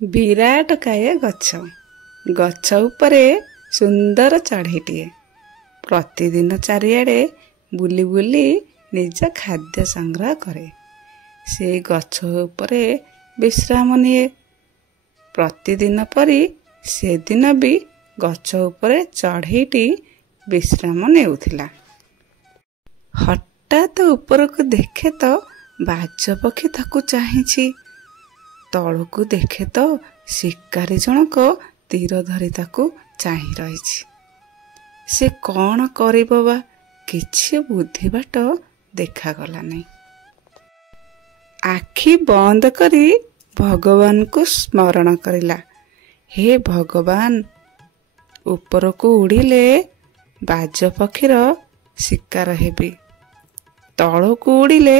ବିରାଟକାୟ ଗଛ। ଗଛ ଉପରେ ସୁନ୍ଦର ଚଢ଼େଇଟିଏ। ପ୍ରତିଦିନ ଚାରିଆଡ଼େ ବୁଲି ବୁଲି ନିଜ ଖାଦ୍ୟ ସଂଗ୍ରହ କରେ। ସେ ଗଛ ଉପରେ ବିଶ୍ରାମ ନିଏ। ପ୍ରତିଦିନ ପରି ସେଦିନ ବି ଗଛ ଉପରେ ଚଢ଼େଇଟି ବିଶ୍ରାମ ନେଉଥିଲା। ହଠାତ୍ ଉପରକୁ ଦେଖେ ତ ବାଜପକ୍ଷୀ ତାକୁ ଚାହିଁଛି। ତଳକୁ ଦେଖେ ତ ଶିକାରୀ ଜଣକ ତୀର ଧରି ତାକୁ ଚାହିଁ ରହିଛି। ସେ କ'ଣ କରିବ ବା କିଛି ବୁଦ୍ଧିବାଟ ଦେଖାଗଲା ନାହିଁ। ଆଖି ବନ୍ଦ କରି ଭଗବାନଙ୍କୁ ସ୍ମରଣ କରିଲା। ହେ ଭଗବାନ, ଉପରକୁ ଉଡ଼ିଲେ ବାଜପକ୍ଷୀର ଶିକାର ହେବି। ତଳକୁ ଉଡ଼ିଲେ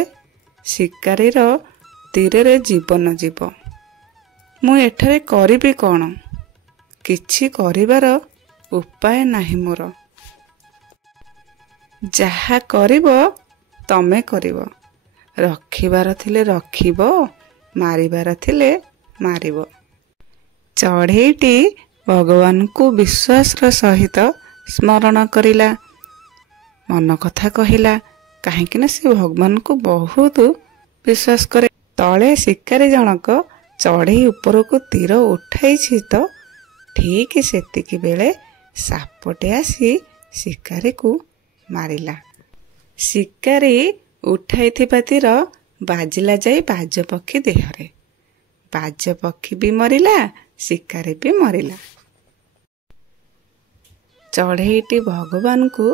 ଶିକାରୀର ତୀରରେ ଜୀବନ ଯିବ। ମୁଁ ଏଠାରେ କରିବି କ'ଣ? କିଛି କରିବାର ଉପାୟ ନାହିଁ ମୋର। ଯାହା କରିବ ତମେ କରିବ। ରଖିବାର ଥିଲେ ରଖିବ, ମାରିବାର ଥିଲେ ମାରିବ। ଚଢ଼େଇଟି ଭଗବାନଙ୍କୁ ବିଶ୍ୱାସର ସହିତ ସ୍ମରଣ କରିଲା। ମନ କଥା କହିଲା, କାହିଁକିନା ସେ ଭଗବାନଙ୍କୁ ବହୁତ ବିଶ୍ୱାସ କରେ। ତଳେ ଶିକାରୀ ଜଣକ ଚଢ଼େଇ ଉପରକୁ ତୀର ଉଠାଇଛି ତ ଠିକ୍ ସେତିକି ବେଳେ ସାପଟେ ଆସି ଶିକାରୀକୁ ମାରିଲା। ଶିକାରୀ ଉଠାଇଥିବା ତୀର ବାଜିଲା ଯାଇ ବାଜପକ୍ଷୀ ଦେହରେ। ବାଜପକ୍ଷୀ ବି ମରିଲା, ଶିକାରୀ ବି ମରିଲା। ଚଢ଼େଇଟି ଭଗବାନଙ୍କୁ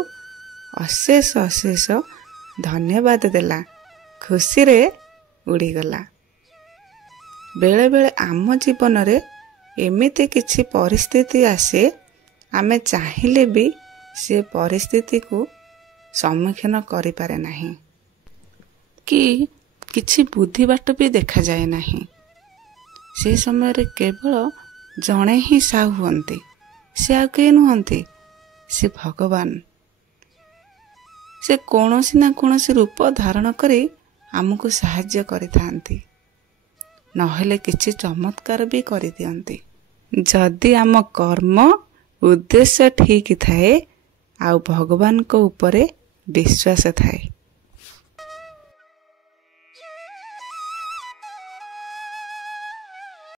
ଅଶେଷ ଅଶେଷ ଧନ୍ୟବାଦ ଦେଲା। ଖୁସିରେ ଉଡ଼ିଗଲା। ବେଳେବେଳେ ଆମ ଜୀବନରେ ଏମିତି କିଛି ପରିସ୍ଥିତି ଆସେ, ଆମେ ଚାହିଁଲେ ବି ସେ ପରିସ୍ଥିତିକୁ ସମ୍ମୁଖୀନ କରିପାରେ ନାହିଁ କି କିଛି ବୁଦ୍ଧିବାଟ ବି ଦେଖାଯାଏ ନାହିଁ। ସେ ସମୟରେ କେବଳ ଜଣେ ହିଁ ସାହୁ ହୁଅନ୍ତି। ସେ ଆଉ କେହି ନୁହନ୍ତି, ସେ ଭଗବାନ। ସେ କୌଣସି ନା କୌଣସି ରୂପ ଧାରଣ କରି ଆମକୁ ସାହାଯ୍ୟ କରିଥାନ୍ତି, ନହେଲେ କିଛି ଚମତ୍କାର ବି କରିଦିଅନ୍ତି। ଯଦି ଆମ କର୍ମ ଉଦ୍ଦେଶ୍ୟ ଠିକ୍ ଥାଏ ଆଉ ଭଗବାନଙ୍କ ଉପରେ ବିଶ୍ୱାସ ଥାଏ।